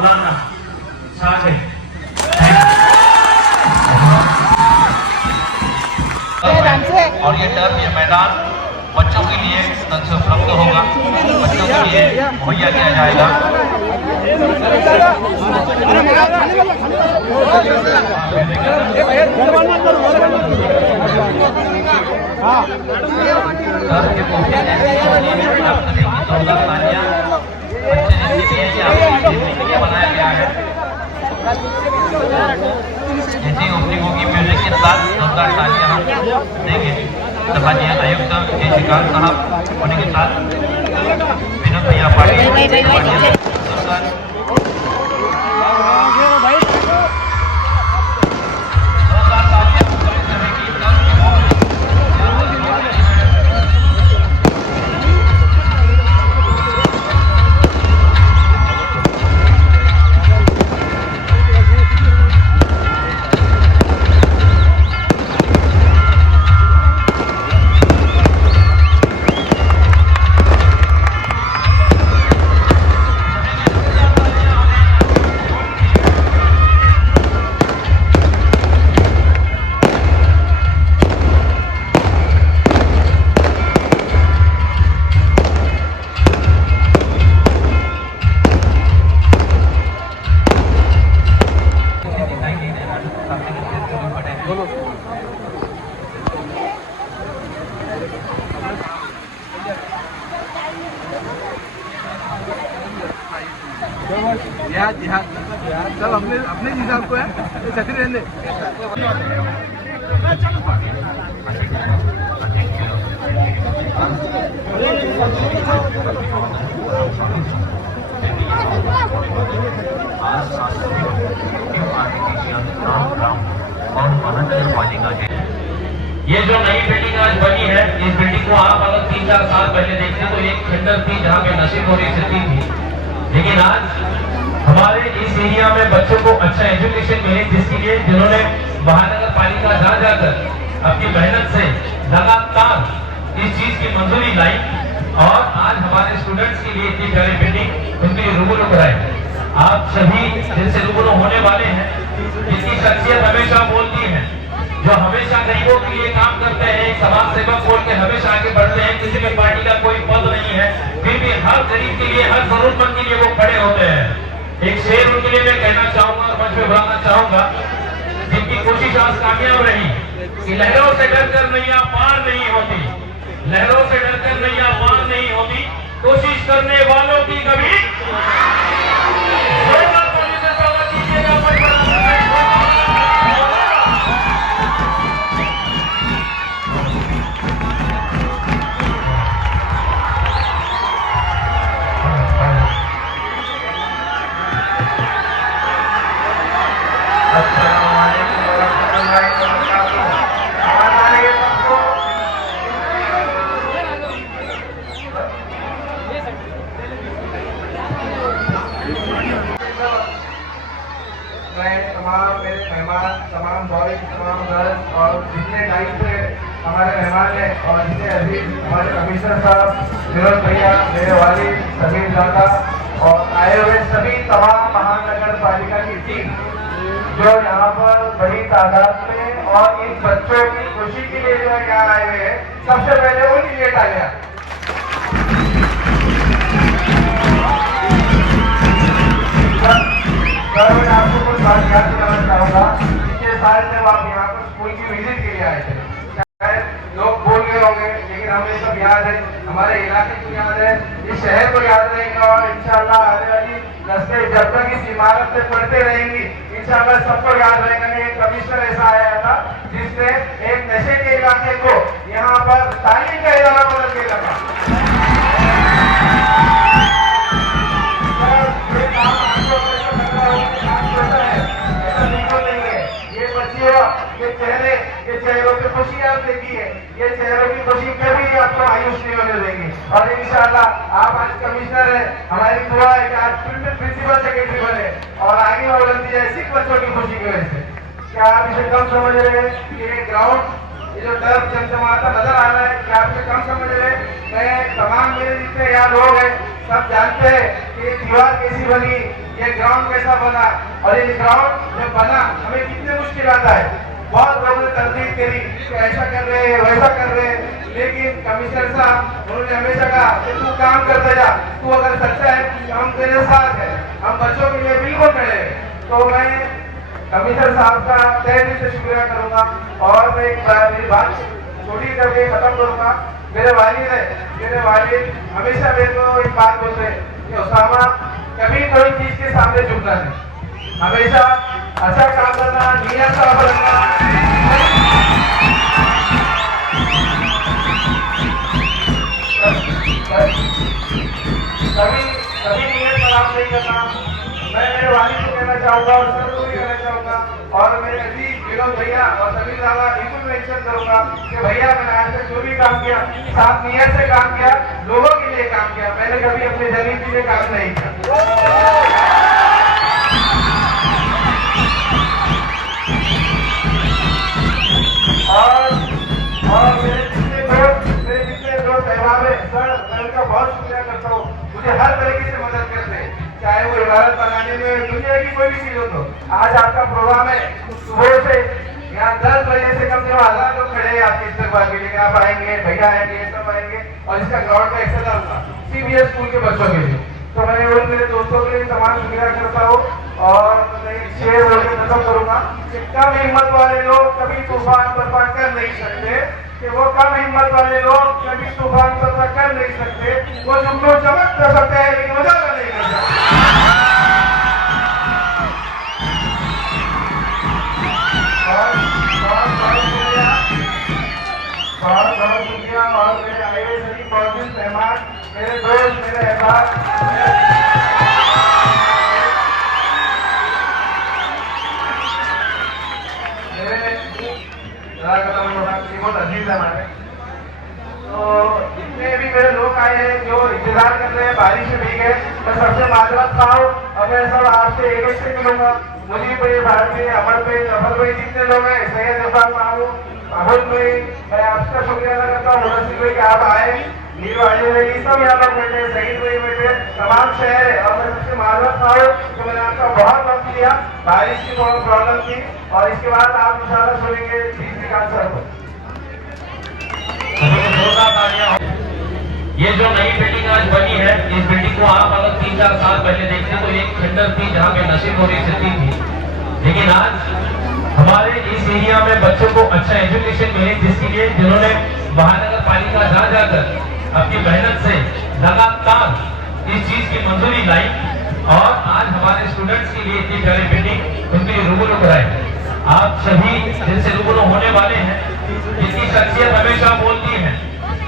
मौलाना साजिद। और ये टर्फ, ये मैदान बच्चों के लिए तक से उपलब्ध होगा, बच्चों के लिए मुहैया किया जाएगा। बनाया गया है। जैसे ओपनिंग होगी म्यूजिक के साथ जोरदार तालियां हम देंगे। सभापति आयुक्त के शिकार साहब होने के साथ विनोद भैया पाटिल जिहाद सब अपने हिसाब को है छतरी रहने। ये जो नई बिल्डिंग आज बनी है, इस बिल्डिंग को आप अगर 3-4 साल पहले देखते तो एक खंडर थी जहाँ पे नशे हो रही स्थिति थी। लेकिन आज हमारे इस एरिया में बच्चों को अच्छा एजुकेशन मिले, जिसके लिए जिन्होंने महानगर पालिका जा जाकर अपनी मेहनत से लगातार इस चीज की मंजूरी लाई और आज हमारे स्टूडेंट्स के लिए इतनी प्यारी बिल्डिंग उनके लिए रूबरू कराई। आप सभी जिनसे रूबरू होने वाले हैं, जिनकी शख्सियत हमेशा बोलती है, जो हमेशा गरीबों के लिए काम करते हैं, एक समाज सेवक बोल के हमेशा आगे बढ़ते हैं। किसी भी पार्टी का कोई पद नहीं है, फिर भी हर गरीब के लिए, हर जरूरतमंद के लिए वो खड़े होते हैं। एक शेर उनके लिए मैं कहना चाहूंगा और मंच में बुलाना चाहूंगा, जिनकी कोशिश आज कामयाब रही कि लहरों से डरकर नैया पार नहीं होती, लहरों से डरकर नैया पार नहीं होती, कोशिश करने वालों की कभी तमाम बॉयज, तमाम गर्ल्स और जितने टाइम से हमारे मेहमान हैं और जितने अभी हमारे कमिश्नर साहब, विनोद भैया, मेरे वाली समीर दादा और आए हुए सभी तमाम महानगर पालिका की टीम जो यहाँ पर बड़ी तादाद में और इन बच्चों की खुशी के लिए जो यहाँ आए हुए हैं, सबसे पहले उनके लिए तालियां। मैं आपको कुछ बात याद दिलाना चाहूँगा। पिछले साल जब आप यहाँ पर स्कूल की विजिट के लिए आए थे, शायद लोग भूल गए होंगे, लेकिन हमें सब याद है, हमारे इलाके को याद है, इस शहर को याद रहेगा और इंशाल्लाह आने वाली नस्लें जब तक इस इमारत से पढ़ते रहेंगी, इंशाल्लाह सबको याद रहेगा कि एक कमिश्नर ऐसा आया था जिसने एक नशे के इलाके को यहाँ पर तालीम का इलाका बदल के रखा। ये चेहरों की खुशी आप देखी है, ये चेहरों की खुशी कभी आपको मायूस नहीं होने देंगे और इंशाल्लाह आप आज कमिश्नर है, हमारी दुआ है कि आज प्रिंसिपल सेक्रेटरी बने और आगे बढ़ती है इसी बच्चों की खुशी की वजह से। क्या आप इसे कम समझ रहे हैं कि ये ग्राउंड, ये जो टर्फ चमचमाता नजर आ रहा है, क्या आप इसे कम समझ रहे हैं? मैं तमाम मेरे जितने यहाँ लोग हैं सब जानते हैं कि ये दीवार कैसी बनी, ये ग्राउंड कैसा बना, और ये ग्राउंड जब बना हमें कितने मुश्किल आता है। बहुत लोगों ने तरदीद करी कि ऐसा कर रहे हैं वैसा कर रहे हैं, लेकिन कमिश्नर साहब उन्होंने हमेशा कहा कि तू काम करते जा, तू अगर सच्चा है तो हम तेरे साथ है, हम बच्चों के लिए बिल्कुल खड़े हैं। तो मैं कमिश्नर साहब का तहे दिल से शुक्रिया करूंगा। और मैं एक बार मेरी बात छोटी करके खत्म करूंगा। मेरे वालिद हमेशा मेरे को एक बात बोलते हैं कि उसामा कभी कोई चीज के सामने झुकना नहीं, हमेशा अच्छा काम करना, नियत साफ रखना। कभी नियत खराब नहीं करना। मैं मेरे वालिद को कहना चाहूंगा और सबको भी कहना चाहूंगा, और मेरे अजीज विनोद भैया और सभी ज्यादा बिल्कुल मेंशन करूंगा कि भैया मैंने आज तक जो भी काम किया साफ नियत से काम किया, लोगों के लिए काम किया, मैंने कभी अपने जमीन के लिए काम नहीं किया। और मेरे जितने दोस्त अहबाब है सर, मैं उनका बहुत शुक्रिया करता हूँ। मुझे हर तरीके से मदद करते हैं, चाहे वो इमारत बनाने में, दुनिया की कोई भी चीज हो। तो आज आपका प्रोग्राम है, सुबह से यहाँ 10 बजे से कम से कम 1000 लोग खड़े हैं आपके इस्तेमाल के लिए। आप आएंगे, भैया आएंगे, सब आएंगे, और इसका ग्राउंड का एक्सरसाइज होगा CBS स्कूल के बच्चों के लिए। तो मैं उन मेरे दोस्तों के लिए तमाम शुक्रिया करता हूँ। और मैं शेर बोल के खत्म करूंगा कि कम हिम्मत वाले लोग कभी तूफान बर्पा कर नहीं सकते, कि वो कम हिम्मत वाले लोग कभी तूफान बर्पा कर नहीं सकते। वो जुगनू चमक कर सकते हैं लेकिन उजाला नहीं कर सकते। बहुत शुक्रिया। और मेरे आए हुए सभी मौजूद मेहमान, मेरे दोस्त, मेरे अहबाब, बहुत अजीज है हमारे। तो जितने भी मेरे लोग आए हैं जो इंतजार कर रहे हैं, बारिश में भीगे, मैं सबसे माजरत खाऊं और मैं सब आपसे एक से मिलूंगा। मुझे भाई, भारतीय अमर भाई, अमर भाई, जितने लोग हैं, सैयद इरफान मामू, अमर भाई, मैं आपका शुक्रिया अदा करता हूँ। मुनसिर भाई कि आप आए, नीर वाले भाई, सब यहाँ पर बैठे, सईद भाई बैठे, तमाम शहर है। और मैं सबसे माजरत खाऊं तो मैंने आपका बहुत वक्त लिया, बारिश की बहुत प्रॉब्लम थी। और इसके बाद आप इंशाल्लाह सुनेंगे तीसरी कांसर को। ये जो नई बिल्डिंग आज बनी है, इस बिल्डिंग को आप अगर 3-4 साल पहले देखते तो एक खंडर थी जहाँ पे नशे हो रही स्थिति थी। लेकिन आज हमारे इस एरिया में बच्चों को अच्छा एजुकेशन मिले, जिसके लिए जिन्होंने महानगर पालिका जा जाकर अपनी मेहनत से लगातार इस चीज की मंजूरी लाई, और आज हमारे स्टूडेंट्स के लिए इतनी प्यारी बिल्डिंग उनके लिए रूबरू कराई। आप सभी जिनसे रूबरू होने वाले हैं, जिनकी शख्सियत हमेशा बोलती है,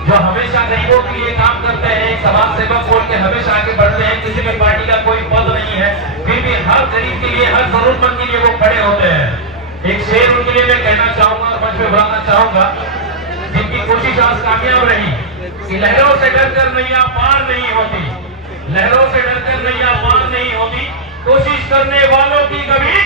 जो हमेशा गरीबों के लिए काम करते हैं, एक समाज सेवक बोल के हमेशा आगे बढ़ते हैं। किसी भी पार्टी का कोई पद नहीं है, फिर भी हर गरीब के लिए, हर जरूरतमंद के लिए वो खड़े होते हैं। एक शेर उनके लिए मैं कहना चाहूंगा और मंच पे बुलाना चाहूंगा, जिनकी कोशिश आज कामयाब रही कि लहरों से डरकर नैया पार नहीं होती, लहरों से डरकर नैया पार नहीं होती, कोशिश करने वालों की कभी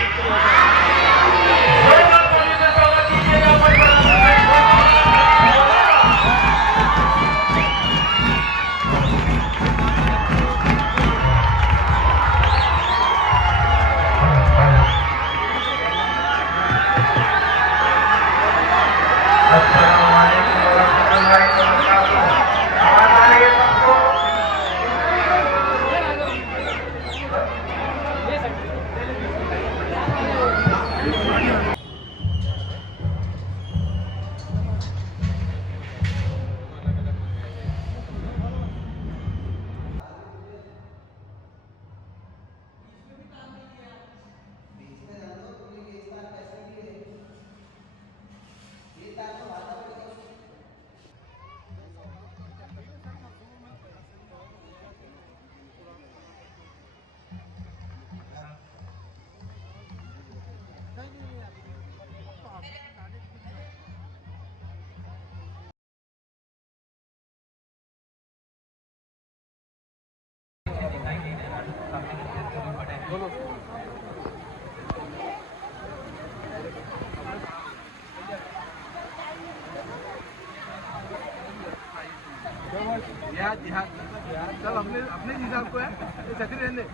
जिहाद सब अपने अपने हिसाब को है, ये छतरी रहने।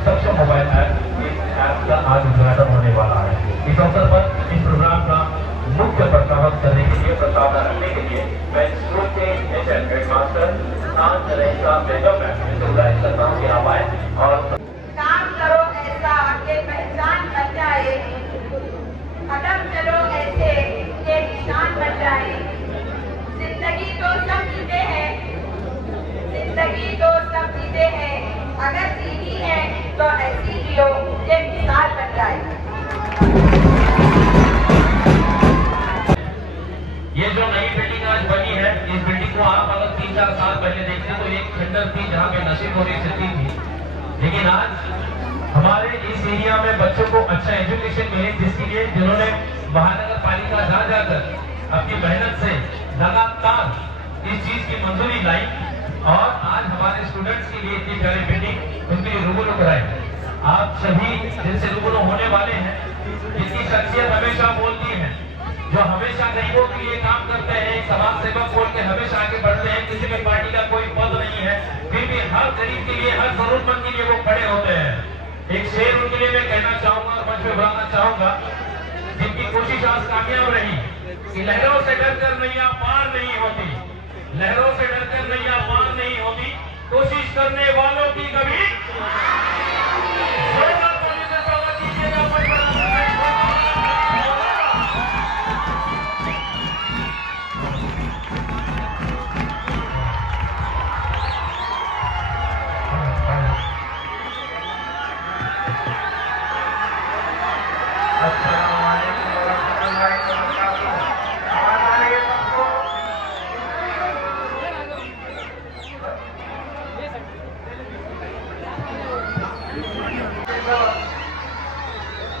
सक्षम मोबाइल ऐप का आज उद्घाटन होने वाला है। इस अवसर पर इस प्रोग्राम का मुख्य प्रस्तावक करने के लिए प्रस्तावना रखने के लिए मैं स्कूल के एचएम हेडमास्टर का बेगम है गुजारिश करता हूँ कि आप आए और काम करो ऐसा कि पहचान बन जाए, कदम चलो ऐसे कि निशान बन जाए। जिंदगी तो सब जीते हैं, जिंदगी तो सब जीते हैं, अगर जीनी है तो ऐसी जियो कि मिसाल बन जाए। ये जो नई बिल्डिंग आज बनी है, इस बिल्डिंग को आप अगर 3-4 साल पहले देखते तो एक खंडर थी जहाँ पे नशे खोरी स्थिति थी, लेकिन आज हमारे इस एरिया में बच्चों को अच्छा एजुकेशन मिले, जिसके लिए जिन्होंने महानगर पालिका जा जाकर अपनी मेहनत से लगातार इस चीज की मंजूरी लाई और आज हमारे स्टूडेंट्स के लिए इतनी प्यारी बिल्डिंग उनके लिए रूबरू कराई। आप सभी जिनसे रूबरू होने वाले हैं, जिनकी शख्सियत हमेशा बोलती है, जो हमेशा गरीबों के लिए काम करते हैं, समाज सेवक बोल के हमेशा आगे बढ़ते हैं, किसी भी पार्टी का कोई पद नहीं है, फिर भी हर गरीब के लिए, हर जरूरतमंद के लिए वो खड़े होते हैं। एक शेर उनके लिए मैं कहना चाहूंगा और मंच में बुलाना चाहूंगा, जिनकी कोशिश आज कामयाब रही कि लहरों से डरकर नैया पार नहीं होती, लहरों से डरकर नैया पार नहीं होती, कोशिश करने वालों की कभी जोरदार ताली से स्वागत कीजिएगा।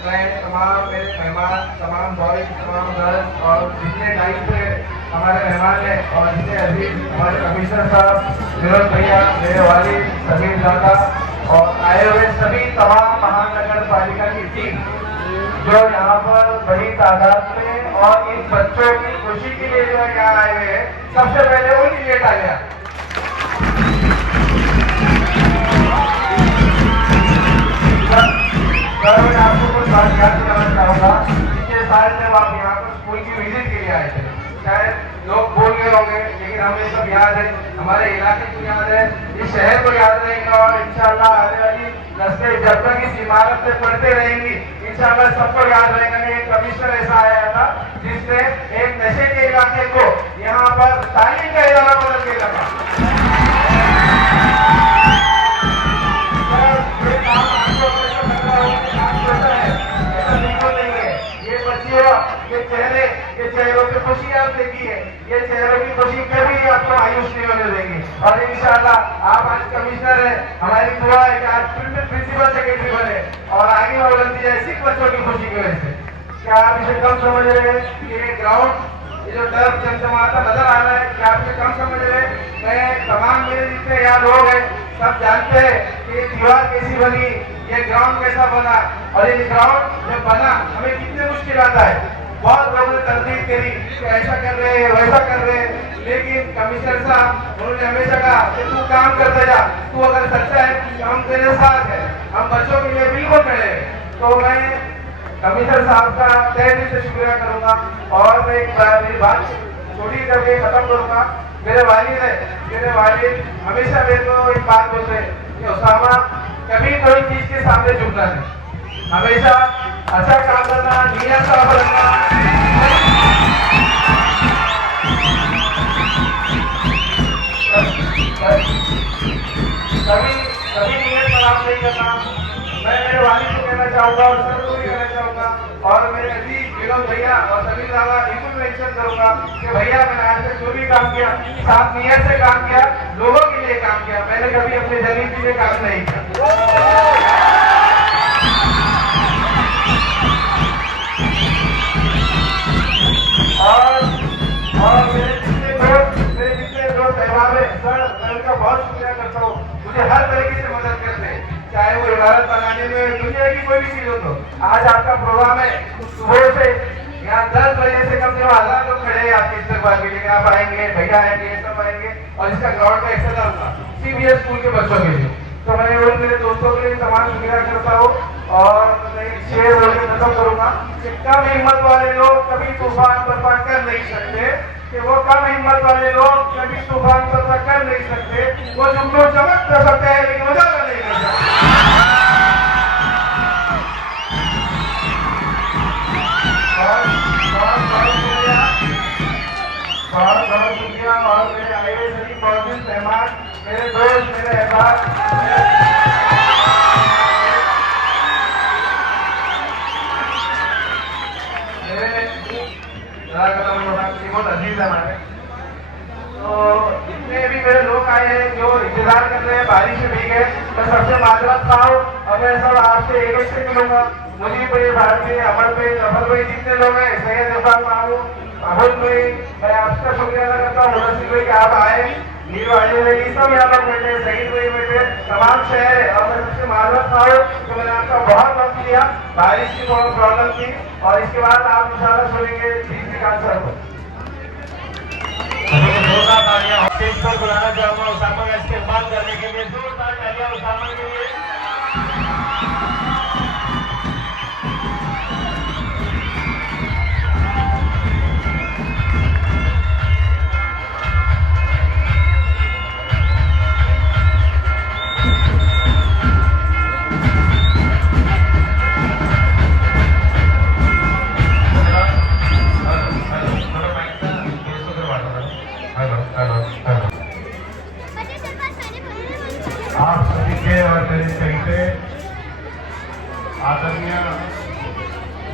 मैं तमाम मेरे मेहमान, तमाम बॉयज, तमाम गर्ल्स और जितने टाइम से हमारे मेहमान हैं और जितने अभी हमारे कमिश्नर साहब, विनोद भैया, मेरे वाली समीर दादा और आए हुए सभी तमाम महानगर पालिका की टीम जो यहाँ पर बड़ी तादाद में और इन बच्चों की खुशी के लिए जो यहाँ आए हुए हैं, सबसे पहले उनके लिए तालियां। सर मैं आपको कुछ बात याद दिलाना चाहूँगा। पिछले साल जब आप यहाँ पर स्कूल की विजिट के लिए आए थे, शायद लोग भूल गए होंगे, लेकिन हमें सब याद है, हमारे इलाके को याद है, इस शहर को याद रहेगा और इंशाल्लाह आने वाली नस्लें जब तक इस इमारत से पढ़ते रहेंगी, इंशाल्लाह सबको याद रहेगा कि एक कमिश्नर ऐसा आया था जिसने एक नशे के इलाके को यहाँ पर तालीम का इलाका बदल के रखा। ये चेहरों पे खुशी आप देखी है, ये चेहरों की खुशी कभी आपको मायूस नहीं होने देंगे और इंशाल्लाह आप आज कमिश्नर है, हमारी दुआ है कि आप फिर प्रिंसिपल सेक्रेटरी बने और आगे बढ़ती है इसी बच्चों की खुशी की वजह से। क्या आप इसे कम समझ रहे हैं कि ये ग्राउंड, ये जो टर्फ चमचमाता नजर आ रहा है, क्या आप इसे कम समझ रहे हैं? मैं तमाम मेरे जितने यहाँ लोग हैं सब जानते हैं कि ये दीवार कैसी बनी, ये ग्राउंड कैसा बना और ये ग्राउंड जब बना हमें कितनी मुश्किल आता है। बहुत लोगों ने तरदीद करी कि ऐसा कर रहे हैं, वैसा कर रहे हैं, लेकिन कमिश्नर साहब उन्होंने हमेशा कहा कि तू काम करते जा, तू अगर सच्चा है तो हम तेरे साथ हैं, हम बच्चों के लिए बिल्कुल खड़े हैं। तो मैं कमिश्नर साहब का तहे दिल से शुक्रिया करूंगा और मैं एक बार मेरी बात छोटी करके खत्म करूंगा। मेरे वालिद हमेशा मेरे को एक बात बोलते हैं कि उसामा कभी कोई चीज के सामने झुकना नहीं, हमेशा अच्छा काम करना, नियत साफ रखना, कभी नियत खराब नहीं करना। मैं मेरे वालिद को कहना चाहूंगा और सर को भी कहना चाहूंगा और मेरे अजीज विनोद भैया और सभी दादा बिल्कुल मेंशन करूंगा कि भैया मैंने आज तक जो भी काम किया साफ नियत से काम किया, लोगों के लिए लिए काम किया, मैंने कभी अपने जमीन के लिए काम नहीं किया। और मेरे जितने दोस्त अहबाब है सर, मैं उनका बहुत शुक्रिया करता हूँ। मुझे हर तरीके से मदद करते हैं, चाहे वो इमारत बनाने में, दुनिया की कोई भी चीज हो। तो आज आपका प्रोग्राम है, सुबह से यहाँ 10 बजे से कम से कम 1000 लोग खड़े हैं आपके इस्तेमाल के लिए। आप आएंगे, भैया आएंगे, सब आएंगे और इसका ग्राउंड का एक्सरसाइज होगा CBS स्कूल के बच्चों के लिए। तो मैं और मेरे दोस्तों के लिए तमाम शुक्रिया करता हूँ और मैं शेर बोल के खत्म करूंगा कि कम हिम्मत वाले लोग कभी तूफान बर्पा कर नहीं सकते, कि वो कम हिम्मत वाले लोग कभी तूफान बर्पा कर नहीं सकते। वो जुमलों चमक कर सकते हैं लेकिन मजा नहीं कर सकते। बहुत शुक्रिया और मेरे आए हुए सभी मौजूद मेहमान, मेरे दोस्त, मेरे अहबाब, बहुत अजीज है हमारे। तो जितने भी मेरे लोग आए हैं जो इंतजार कर रहे हैं, बारिश में भीगे, मैं सबसे माजरत खाऊं और मैं सब आपसे एक से मिलूंगा। मुझे भाई, भारती, अमर भाई, अमर भाई, जितने लोग हैं, सैयद इरफान मामू, अमर भाई, मैं आपका शुक्रिया अदा करता हूँ मुनसिर भाई कि आप आए, नीरू आने लगी, सब यहाँ पर बैठे, शहीद भाई बैठे, तमाम शहर है। और मैं सबसे माजरत खाऊं तो मैंने आपका बहुत वक्त लिया, बारिश की बहुत प्रॉब्लम थी। और इसके बाद आप इंशाल्लाह सुनेंगे श्रीकांत सर को। जोरदार तालियां स्टेज पर बुलाना चाहूंगा उसामा का इस्तेमाल करने के लिए। जोरदार तालियां उसामा के लिए। आप सभी के और मेरे चलते आदरणीय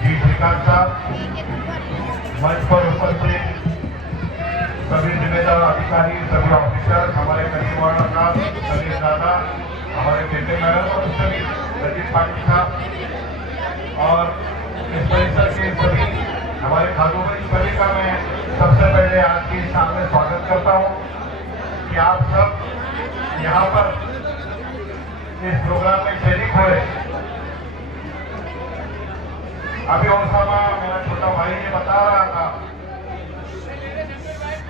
जी श्रीकांत साहब, मंच पर उपस्थित सभी जिम्मेदार अधिकारी, सभी ऑफिसर, हमारे करीब का सभी दादा, हमारे बेटे मैडम और सभी रजीत पाटिल साहब और इस परिसर के सभी हमारे खादू भाई, सभी का मैं सबसे पहले आपके सामने स्वागत करता हूँ कि आप सब यहाँ पर इस प्रोग्राम में शरीक हो रहे। अभी ओसामा मेरा छोटा भाई ये बता रहा था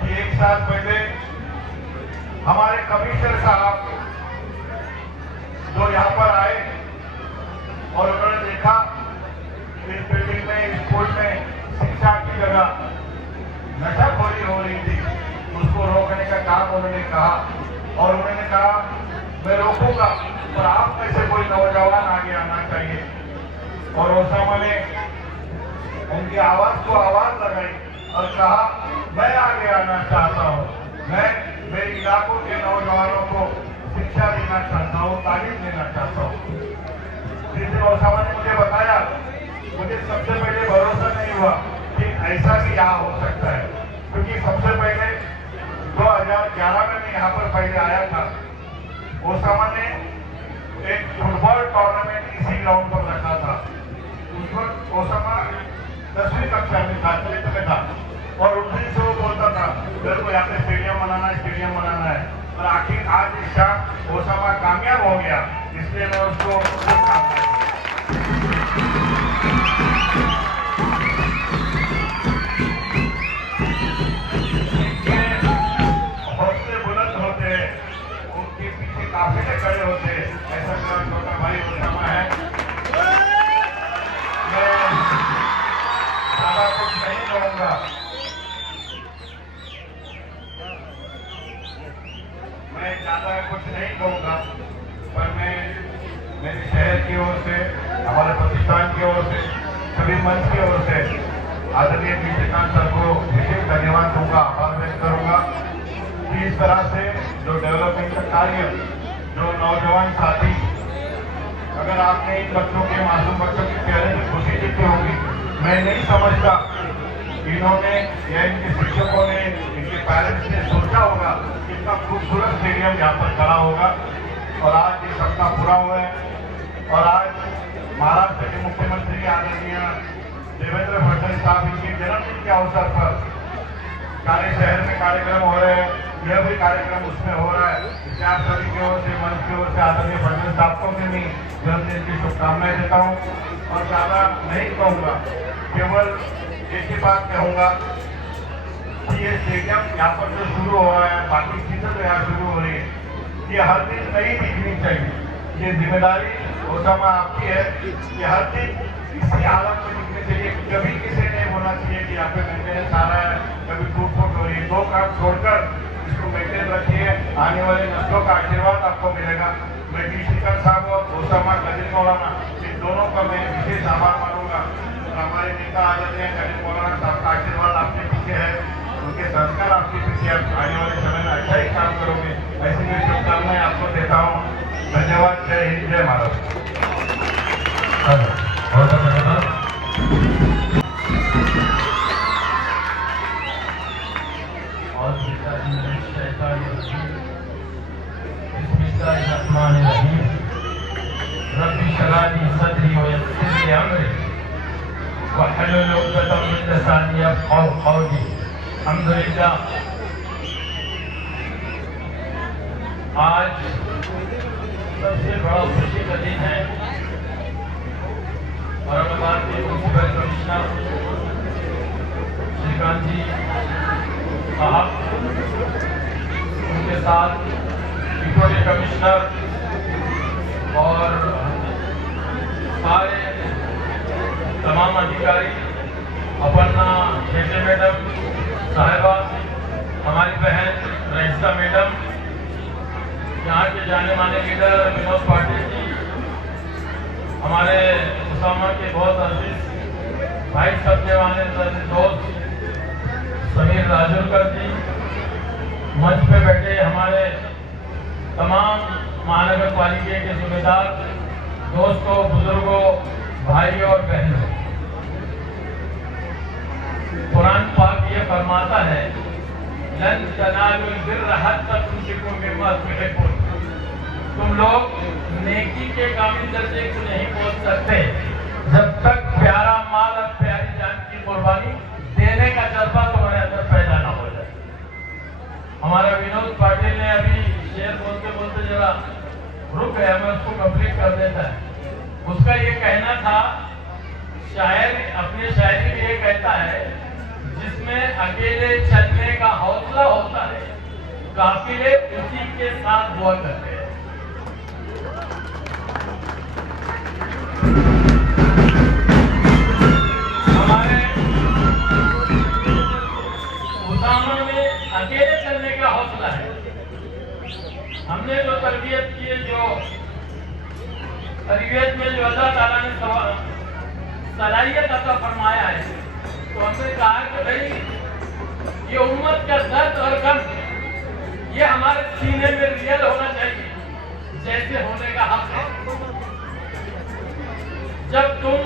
कि एक साल पहले हमारे कमिश्नर साहब जो यहाँ पर आए और उन्होंने देखा इस बिल्डिंग में, स्कूल में शिक्षा की जगह नशाखोरी हो रही थी, उसको रोकने का काम उन्होंने कहा। और उन्होंने कहा मैं रोकूंगा पर आप में से कोई नौजवान आगे आना चाहिए। और ओसामा ने उनकी आवाज को आवाज लगाई और कहा मैं आगे आना चाहता हूँ, मैं मेरे इलाकों के नौजवानों को शिक्षा देना चाहता हूँ, तालीम देना चाहता हूँ। जिस दिन ओसामा ने मुझे बताया, मुझे सबसे पहले भरोसा नहीं हुआ कि ऐसा भी यहाँ हो सकता है, क्योंकि सबसे पहले 2011 में मैं यहाँ पर पहले आया था। ओसामा ने एक फुटबॉल टूर्नामेंट इसी ग्राउंड पर रखा था। उस वक्त ओसामा 10वीं कक्षा में था, 10th में था और उस दिन से वो बोलता था मेरे को यहाँ पे स्टेडियम बनाना है, स्टेडियम बनाना है। और आखिर आज इस शाम ओसामा कामयाब हो गया, इसलिए मैं उसको हौसले बुलंद होते हैं, उनके पीछे काफिले खड़े होते हैं। ऐसा मेरा छोटा भाई ओसामा है। मैं ज्यादा कुछ नहीं कहूँगा, मैं ज्यादा कुछ नहीं कहूँगा, पर मैं मेरे शहर की ओर से, हमारे प्रतिष्ठान की ओर से, सभी मंच की ओर से आदरणीय श्रीकांत सर को विशेष धन्यवाद दूंगा, आभार व्यक्त करूंगा कि इस तरह से जो डेवलपमेंट का कार्य, जो नौजवान साथी, अगर आपने इन बच्चों के, मासूम बच्चों के चेहरे में खुशी देखी होगी, मैं नहीं समझता इन्होंने या इनके शिक्षकों ने, इनके पेरेंट्स ने सोचा होगा कि का खूबसूरत स्टेडियम यहाँ पर खड़ा होगा। और आज ये सपना पूरा हुआ है। और आज महाराष्ट्र के मुख्यमंत्री आदरणीय देवेंद्र फडणवीस साहब इनके जन्मदिन के अवसर पर सारे शहर में कार्यक्रम हो रहे हैं, यह भी कार्यक्रम उसमें हो रहा है। इसलिए आप सभी की ओर से, मंच की ओर से आदरणीय फडणवीस साहब को भी जन्मदिन की शुभकामनाएं देता हूँ। और ज़्यादा नहीं कहूँगा, केवल एक ही बात कहूँगा कि ये स्टेडियम यहाँ पर जो शुरू हो रहा है, बाकी चीज़ें जो यहाँ शुरू हो रही है, ये हर दिन नई दिखनी चाहिए। ये जिम्मेदारी ओसामा आपकी है कि हर दिन इसी हालत में दिखने चाहिए। कभी किसी ने बोलना चाहिए कि यहाँ पे मेंटेनेंस आ रहा है, कभी टूट फूट हो रही है। दो काम छोड़कर इसको मेंटेन रखिए, आने वाले नस्लों का आशीर्वाद आपको मिलेगा। मैं डी श्रीकांत साहब और ओसामा कलील मौलाना इन दोनों का मैं विशेष आभार मानूंगा। और हमारे नेता आदरणीय कलील मौलाना साहब का आशीर्वाद आपके पीछे है, उनके संस्कार आपके पीछे। आप आने वाले समय में अच्छा ही काम करोगे, ऐसी मैं शुभकामनाएं आपको देता हूँ। धन्यवाद। जय हिंद, जय महाराष्ट्र। बहुत धन्यवाद। रब्बी शरह ली सदरी व यस्सिर ली अमरी वहलुल उक़दतम मिन लिसानी यफ़क़हू क़ौली। अल्हम्दुलिल्लाह, आज सबसे बड़ा खुशी का दिन है। औरंगाबाद के म्युनिसिपल कमिश्नर श्रीकांत जी साहब, उनके साथ डिप्टी कमिश्नर और सारे तमाम अधिकारी, अपर्णा शेटे मैडम साहिबा, हमारी बहन रईसा मैडम, यहाँ के जाने माने लीडर विनोद पाटिल जी, हमारे ओसामा के बहुत अजीज भाई सबके वाले दोस्त समीर राजूरकर जी, मंच पे बैठे हमारे तमाम महानगर पालिका के जिम्मेदार दोस्तों, बुजुर्गों, भाई और बहनों। कुरान पाक ये फरमाता है, लन तनालुल बिर्र हत्ता तुनफिकू मिम्मा तुहिब्बून। तुम लोग नेकी के कामिल दर्जे को नहीं पहुंच सकते जब तक प्यारा माल और प्यारी जान की कुर्बानी देने का जज्बा तुम्हारे अंदर पैदा ना हो जाए। हमारा विनोद पाटिल ने अभी शेर बोलते बोलते जरा रुक गया, मैं उसको कंप्लीट कर देता है। उसका ये कहना था, शायर अपनी शायरी में ये कहता है, जिसमें अकेले चलने का हौसला होता है, काफिले उसी के साथ हुआ करते हैं। हमारे ओसामा में अकेले चलने का हौसला है। हमने जो तरबियत की, जो तरबियत में जो अल्लाह ताला ने सलाहियत अता फरमाया है, तो हमने कहा कि भाई ये उम्मत का दर्द और गम ये हमारे सीने में रियल होना चाहिए, जैसे होने का हक है। जब तुम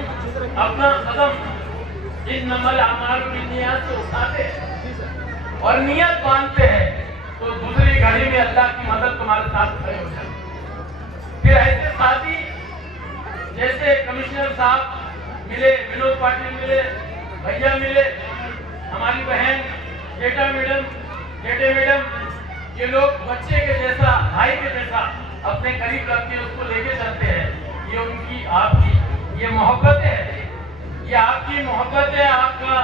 अपना कदम इन्नमल अमालु बिन्नियात से उठाते हैं और नियत बांधते हैं, तो दूसरी घड़ी में अल्लाह की मदद तुम्हारे साथ खड़े हो जाती है। फिर ऐसे साथी जैसे कमिश्नर साहब मिले, विनोद पाटिल मिले, भैया मिले, हमारी बहन जेटा मैडम, ये लोग बच्चे के जैसा, भाई के जैसा अपने करीब रखते हैं, उसको लेके चलते हैं। ये उनकी आपकी ये मोहब्बत है, ये आपकी मोहब्बत है, आपका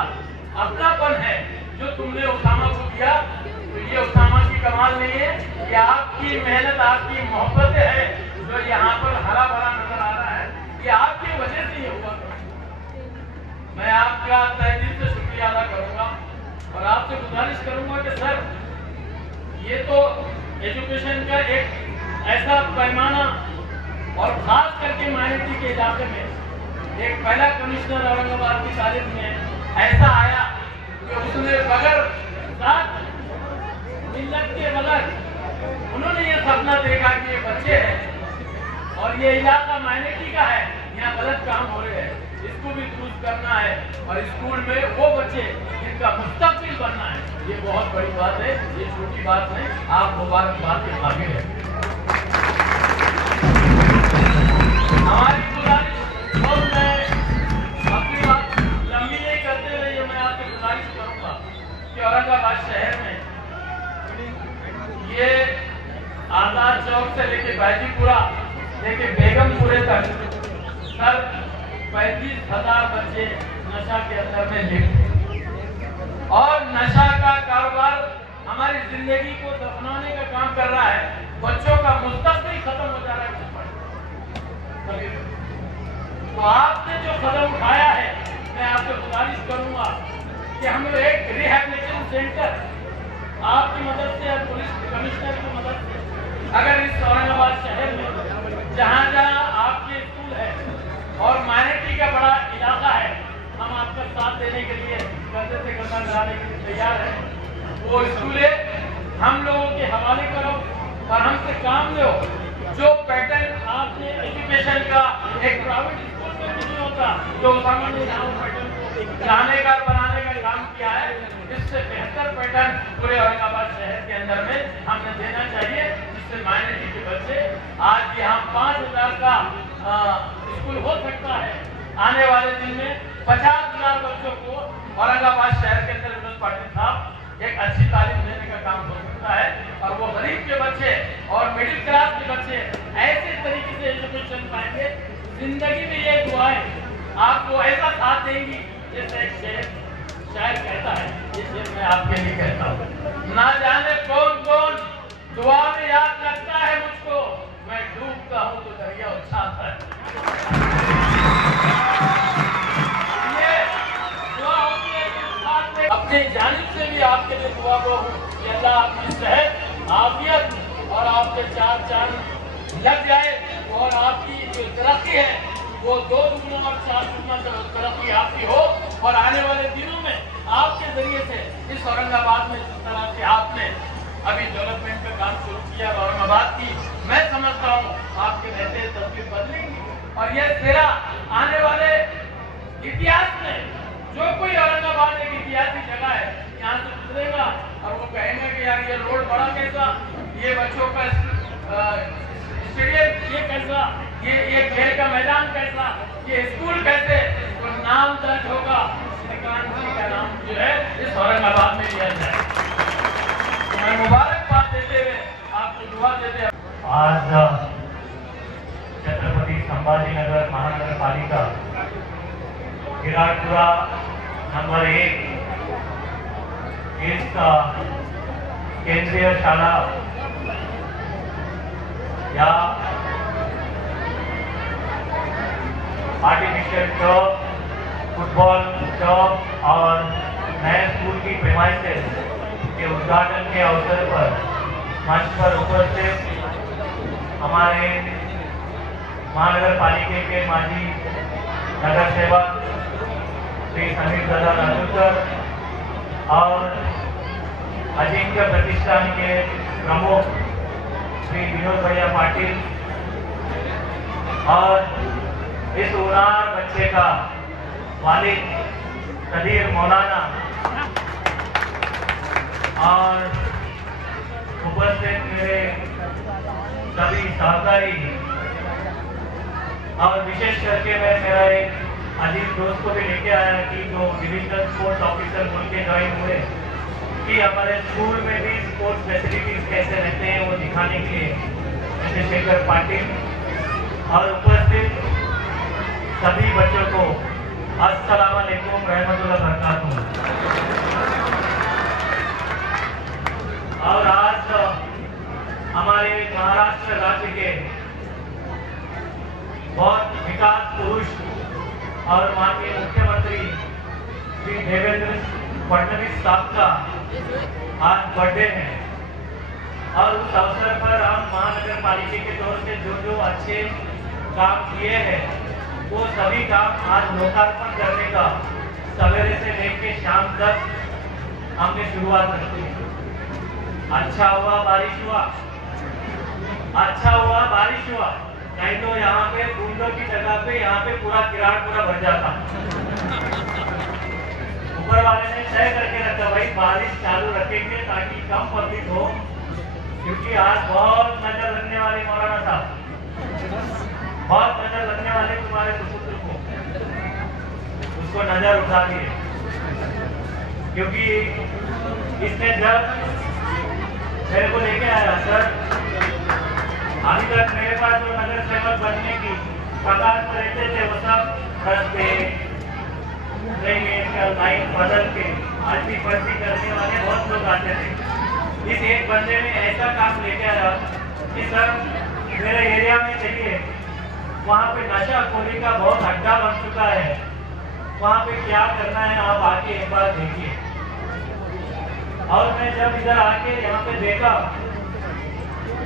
अपनापन है जो तुमने ओसामा को दिया। तो ये ओसामा की कमाल नहीं है, ये आपकी मेहनत, आपकी मोहब्बत है जो यहाँ पर हरा भरा नजर आ रहा है। ये आपकी वजह से ही होगा। मैं आपका तहे दिल से शुक्रिया अदा करूंगा और आपसे गुजारिश करूंगा कि सर, ये तो एजुकेशन का एक ऐसा पैमाना, और खास करके माइनॉरिटी के इलाके में एक पहला कमिश्नर औरंगाबाद की तारीख में ऐसा आया कि उसने बगैर साथ मिल्लत के बगैर उन्होंने ये सपना देखा कि ये बच्चे हैं और ये इलाका माइनॉरिटी का है, यहाँ गलत काम हो रहे हैं, इसको भी दुरुस्त करना है और स्कूल में वो बच्चे जिनका मुस्तकबिल बनना है, ये बहुत बड़ी बात है, ये छोटी बात नहीं। आप मुबारकबाद के काबिल हैं। हमारी गुजारिश और मैं अपनी बात लंबी नहीं करते हुए मैं आपसे गुजारिश करूंगा कि औरंगाबाद शहर में ये आजाद चौक से लेके बाजीपुरा लेके बेगमपुरे तक सर 35,000 बच्चे नशा के अंदर में लिप्त और नशा का कारोबार हमारी जिंदगी को दफनाने का काम कर रहा है। बच्चों का मुस्तकबिल खत्म हो जा रहा है। तो आपने जो कदम उठाया है, मैं आपसे गुजारिश करूंगा कि हम लोग एक रिहैबिलिटेशन सेंटर आपकी मदद से और पुलिस कमिश्नर की मदद से अगर इस औरंगाबाद शहर में जहां जहां आपके स्कूल है और माइनॉरिटी का बड़ा इलाका है, हम आपका साथ देने के लिए कर्जे से कर्जा कराने के लिए तैयार हैं। वो स्कूलें हम लोगों के हवाले करो और हमसे काम लो। जो पैटर्न आपने एजुकेशन का एक प्राइवेट स्कूल में भी नहीं होता, जो उसामा ने यहाँ पैटर्न को जाने का बनाने का काम किया है, इससे बेहतर पैटर्न पूरे औरंगाबाद शहर के अंदर में हमने देना चाहिए, जिससे माइनॉरिटी के बच्चे आज यहाँ 5,000 का स्कूल हो सकता है। आने वाले दिन में 50,000 बच्चों को औरंगाबाद शहर के अंदर विनोद पाटिल साहब एक अच्छी तालीम देने का काम हो सकता है और वो गरीब के बच्चे और मिडिल क्लास के बच्चे ऐसे तरीके से एजुकेशन पाएंगे। जिंदगी में ये दुआएं आपको ऐसा साथ देंगी जैसे एक शेर शायर कहता है, ये शेर मैं आपके लिए कहता हूँ। ना जाने कौन कौन दुआ में याद रखता है मुझको, मैं डूबता हूँ तो दरिया उछालता है। ये दुआ होती है कि अपनी जानिब से भी आपके लिए दुआ को कि अल्लाह आपकी सेहत आफियत और आपके चार चांद लग जाए और आपकी जो तरक्की है वो 2 दुगुना और 4 दुगुना तरक्की आपकी हो और आने वाले दिनों में आपके जरिए से इस औरंगाबाद में जिस तरह से आपने अभी डेवलपमेंट का काम शुरू किया औरंगाबाद की, मैं समझता हूँ आपके रहते तस्वीर बदलेंगी और यह तेरा आने वाले इतिहास में जो कोई औरंगाबाद एक इतिहासी जगह है, यहाँ से गुजरेगा और वो कहेंगे कि यार ये रोड बड़ा कैसा, ये बच्चों का स्टेडियम ये कैसा, ये खेल का मैदान कैसा, ये स्कूल कैसे, तो नाम दर्ज होगा श्रीकांत जी का नाम जो है इस औरंगाबाद में लिया जाए। तो मैं मुबारकबाद देते हुए आपको दुआ देते हुए आज छत्रपति संभाजीनगर महानगर पालिका विराटपुरा नंबर 1 इस केंद्रीय शाला या आर्टिफिशियल टर्फ, फुटबॉल टर्फ और नए स्कूल की प्रेमाइसेस के उद्घाटन के अवसर पर मंच पर उपस्थित हमारे महानगर पालिका के माजी नगर सेवक श्री समीर दादा राजूकर और अजिंक्य प्रतिष्ठान के प्रमुख श्री विनोद भैया पाटिल और इस उनार बच्चे का वालिद कदीर मौलाना और उपस्थित मेरे सभी सहकारी और विशेष करके मैं मेरा एक अजीज दोस्त को भी लेके आया कि जो डिविजनल स्पोर्ट्स ऑफिसर बोल के ज्वाइन हुए कि हमारे स्कूल में भी स्पोर्ट्स फैसिलिटीज कैसे रहते हैं वो दिखाने के लिए चंद्रशेखर पाटिल और उपस्थित सभी बच्चों को अस्सलाम वालेकुम रहमतुल्लाह बरकातुहू। और आज हमारे महाराष्ट्र राज्य के बहुत विकास पुरुष और माननीय मुख्यमंत्री श्री देवेंद्र फडणवीस साहब का आज बर्थडे है और उस अवसर पर हम महानगर पालिका के तौर से जो अच्छे काम किए हैं वो सभी काम आज लोकार्पण करने का सवेरे से लेकर शाम तक हमने शुरुआत रखी। अच्छा हुआ बारिश हुआ, अच्छा हुआ बारिश हुआ नहीं तो यहाँ पे बूंदों की जगह पे यहाँ पे पूरा किराड़ पूरा भर जाता। ऊपर वाले ने तय करके रखा भाई बारिश चालू रखेंगे ताकि कम पब्लिक हो, क्योंकि आज बहुत नजर लगने वाली मौलाना साहब, बहुत नजर लगने वाले तुम्हारे सुपुत्र को, उसको नजर उठा दिए। क्योंकि इसने जब मेरे को लेके आया सर, अभी तक मेरे पास जो नगर सेवक बनने की कगार पर रहते थे वो सब रस्ते लाइन बदल के आदमी पर्ची करने वाले बहुत लोग आते थे। इस एक बंदे ने ऐसा काम लेके आया कि सर मेरे एरिया में चलिए, वहाँ पे नशाखोरी का बहुत अड्डा बन चुका है, वहाँ पे क्या करना है आप आके एक बार देखिए। और मैं जब इधर आके यहाँ पे देखा,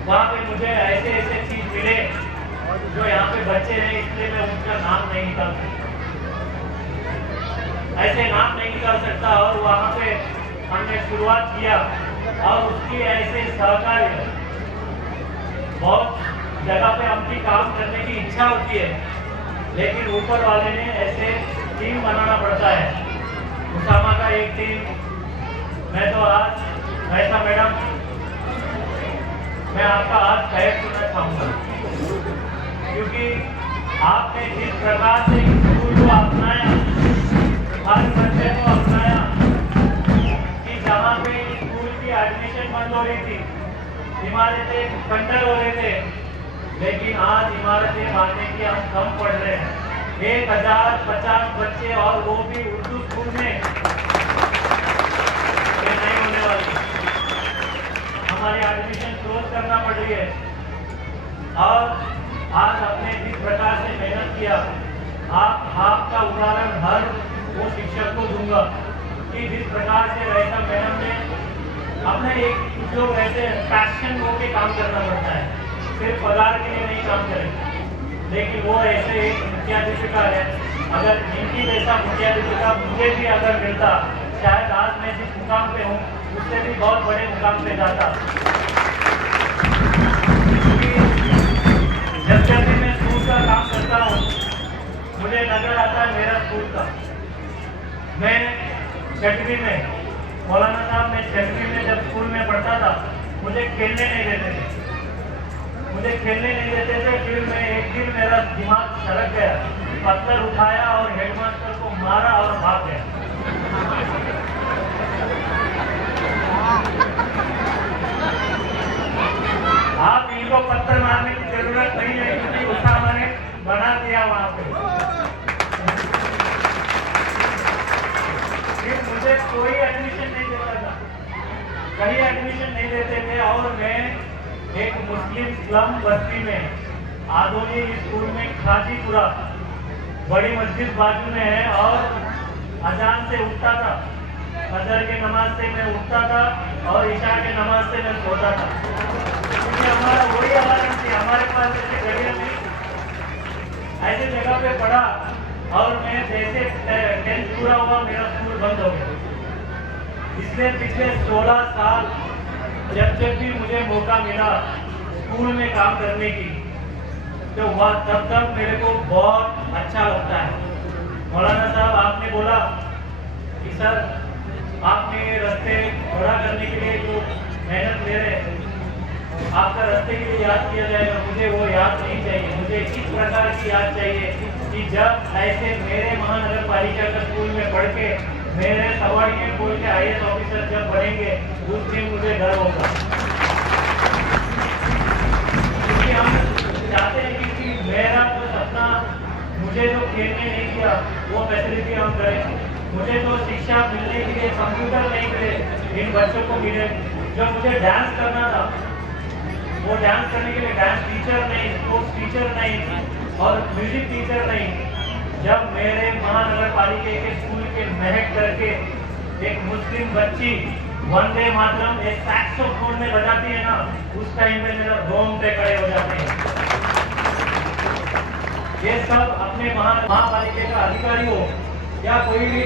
वहाँ पे मुझे ऐसे ऐसे चीज मिले जो यहाँ पे बच्चे हैं, इसलिए मैं उनका नाम नहीं निकाल सकता, ऐसे नाम नहीं निकाल सकता। और वहाँ पे हमने शुरुआत किया और उसकी ऐसे सहकार्य, बहुत जगह पे हमकी काम करने की इच्छा होती है, लेकिन ऊपर वाले ने ऐसे टीम बनाना पड़ता है। उसामा का एक टीम, मैं तो आज ऐसा मैडम, मैं आपका आज खैर सुनना चाहूँगा, क्योंकि आपने जिस प्रकार से स्कूल को अपनाया, हर बच्चे को अपनाया, कि जहाँ पे स्कूल की एडमिशन बंद हो रही थी, इमारतें खंडर हो रहे थे, लेकिन आज इमारतें बनने की हम कम पढ़ रहे हैं। 1050 बच्चे और वो भी उर्दू स्कूल में, ये नहीं होने वाली, हमारी एडमिशन क्लोज करना पड़ रही है। और आज आपने जिस प्रकार से मेहनत किया, आपका उदाहरण हर वो शिक्षक को दूंगा कि जिस प्रकार से रैसा मैडम ने अपने एक कुछ लोग ऐसे पैशन हो के काम करना पड़ता है, सिर्फ पगार के लिए नहीं काम करेंगे, लेकिन वो ऐसे एक मुख्याध्यापिका है। अगर इनकी जैसा मुख्याध्यापिका मुझे भी अगर मिलता, शायद आज मैं जिस मुकाम पे हूँ उससे भी बहुत बड़े मुकाम पे जाता। जब भी मैं स्कूल का काम करता हूँ, मुझे नजर आता है मेरा स्कूल का। मैं 6वीं में, मौलाना साहब मैं 6वीं में जब स्कूल में पढ़ता था, मुझे खेलने नहीं देते थे, फिर मैं एक दिन मेरा दिमाग सड़क गया, पत्थर उठाया और हेडमास्टर को मारा और भाग गया। आप इनको पत्थर मारने की जरूरत नहीं है, क्योंकि उसामा ने बना दिया वहां पे। फिर मुझे कोई एडमिशन नहीं देता था, कहीं एडमिशन नहीं देते थे। और मैं एक मुस्लिम स्लम बस्ती में, आदोनी स्कूल में, खाजीपुरा, बड़ी मस्जिद बाजू में है, और अजान से उठता था, फजर के नमाज से मैं उठता था और इशा के नमाज से मैं सोता था, क्योंकि हमारा वही अलार्म थी, हमारे पास ऐसे घड़ियां नहीं। ऐसे जगह पे पढ़ा और मैं जैसे 10th पूरा हुआ, मेरा स्कूल बंद हो गया। इसलिए पिछले 16 साल जब भी मुझे मौका मिला स्कूल में काम करने की, तो वह तब मेरे को बहुत अच्छा लगता है। मौलाना साहब आपने बोला कि सर आपने रास्ते बड़ा करने के लिए जो मेहनत ले रहे हैं, आपका रास्ते के लिए याद किया जाएगा। मुझे वो याद नहीं चाहिए, मुझे इस प्रकार की याद चाहिए कि जब ऐसे मेरे महानगर पालिका का स्कूल में पढ़ के मेरे सवारी में कोई के IAS ऑफिसर जब बनेंगे, उस दिन मुझे डर होगा। क्योंकि हम चाहते हैं कि मेरा जो सपना, मुझे जो खेलने नहीं किया वो फैसिलिटी हम करें, मुझे तो शिक्षा मिलने के लिए कंप्यूटर नहीं मिले, इन बच्चों को मिले। जो मुझे डांस करना था, वो डांस करने के लिए डांस टीचर नहीं, स्पोर्ट्स टीचर नहीं और म्यूजिक टीचर नहीं। जब मेरे महानगर पालिका के स्कूल के महक करके एक मुस्लिम बच्ची वंदे मातरम एक सैक्सोफोन में बजाती है ना, उस टाइम में मेरा रोंगटे खड़े हो जाते हैं। ये सब अपने महापालिका का अधिकारी हो या कोई भी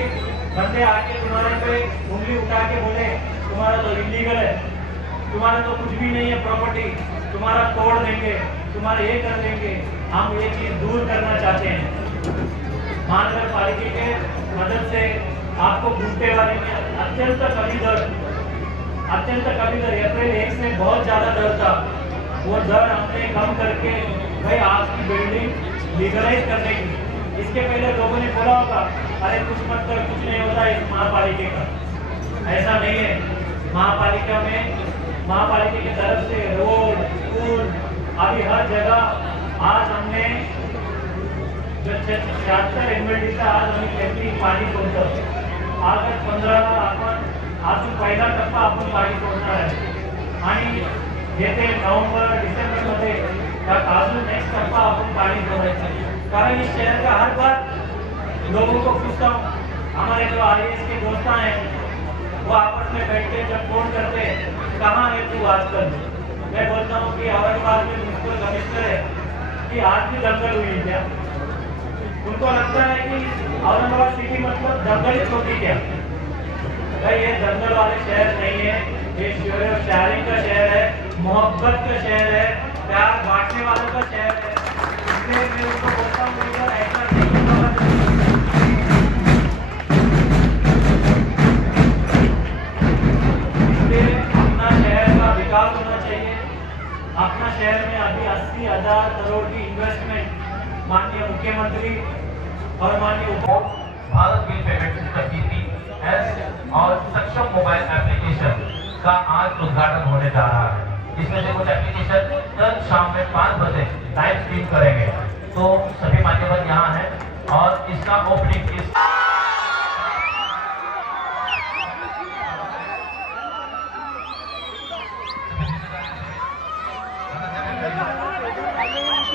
बंदे आके तुम्हारे पे उंगली उठा के बोले तुम्हारा तो इलीगल है, तुम्हारा तो कुछ भी नहीं है प्रॉपर्टी, तुम्हारा तोड़ देंगे, तुम्हारे ये कर देंगे। हम ये चीज दूर करना चाहते हैं। महानगर पालिका के मदद से आपको गुंटेवारी में अत्यंत कमी दर अप्रैल 1 से बहुत ज्यादा दर था, वो दर हमने कम करके भाई आपकी बिल्डिंग लीगलाइज करने की। इसके पहले लोगों ने बोला होगा अरे कुछ मत कर, कुछ नहीं होता इस महापालिका का। ऐसा नहीं है। महापालिका की तरफ से रोड, पुल, अभी हर जगह आज हमने जो 76 एमएलडी का आज आम्ही त्यांनी पाणी सोडलं। ऑगस्ट 15 आपण अजून पहिला टप्पा आपण पाणी सोडणार आहे आणि येते नवंबर डिसेंबर मध्ये अजून नेक्स्ट टप्पा आपण पाणी सोडायचं आहे। कारण इस शहर का हर बार लोगों को पूछता हूँ, हमारे जो IAS के दोस्त हैं वो आपस में बैठ के जब फोन करते हैं कहाँ है तू आजकल, मैं बोलता हूँ कि औरंगाबाद में म्युनिसिपल कमिश्नर है कि आज भी दंगल हुई क्या? उनको लगता है कि औरंगाबाद सिटी मतलब दंगल ही छोटी क्या? भाई ये दंगल वाले शहर नहीं है, ये शेयरिंग का शहर है, मोहब्बत का शहर है, प्यार बांटने वालों का शहर है। इसलिए मैं उनको बोलता हूँ कि ऐसा नहीं होगा। इसलिए अपना शहर का विकास होना चाहिए। अपना शहर में अभी 80,000 करोड़ की इन्वेस्टमेंट माननीय मुख्यमंत्री और माननीय Bharat bill payment system PPS और सक्षम मोबाइल एप्लीकेशन का आज उद्घाटन होने जा रहा है। इसमें से कुछ एप्लीकेशन कल शाम में 5 बजे लाइव स्ट्रीम करेंगे, तो सभी माध्यम यहाँ हैं और इसका ओपनिंग इस Hãy subscribe cho kênh Ghiền Mì Gõ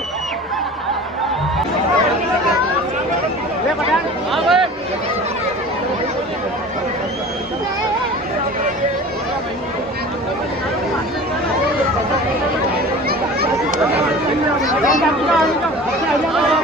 để không bỏ lỡ những video hấp dẫn।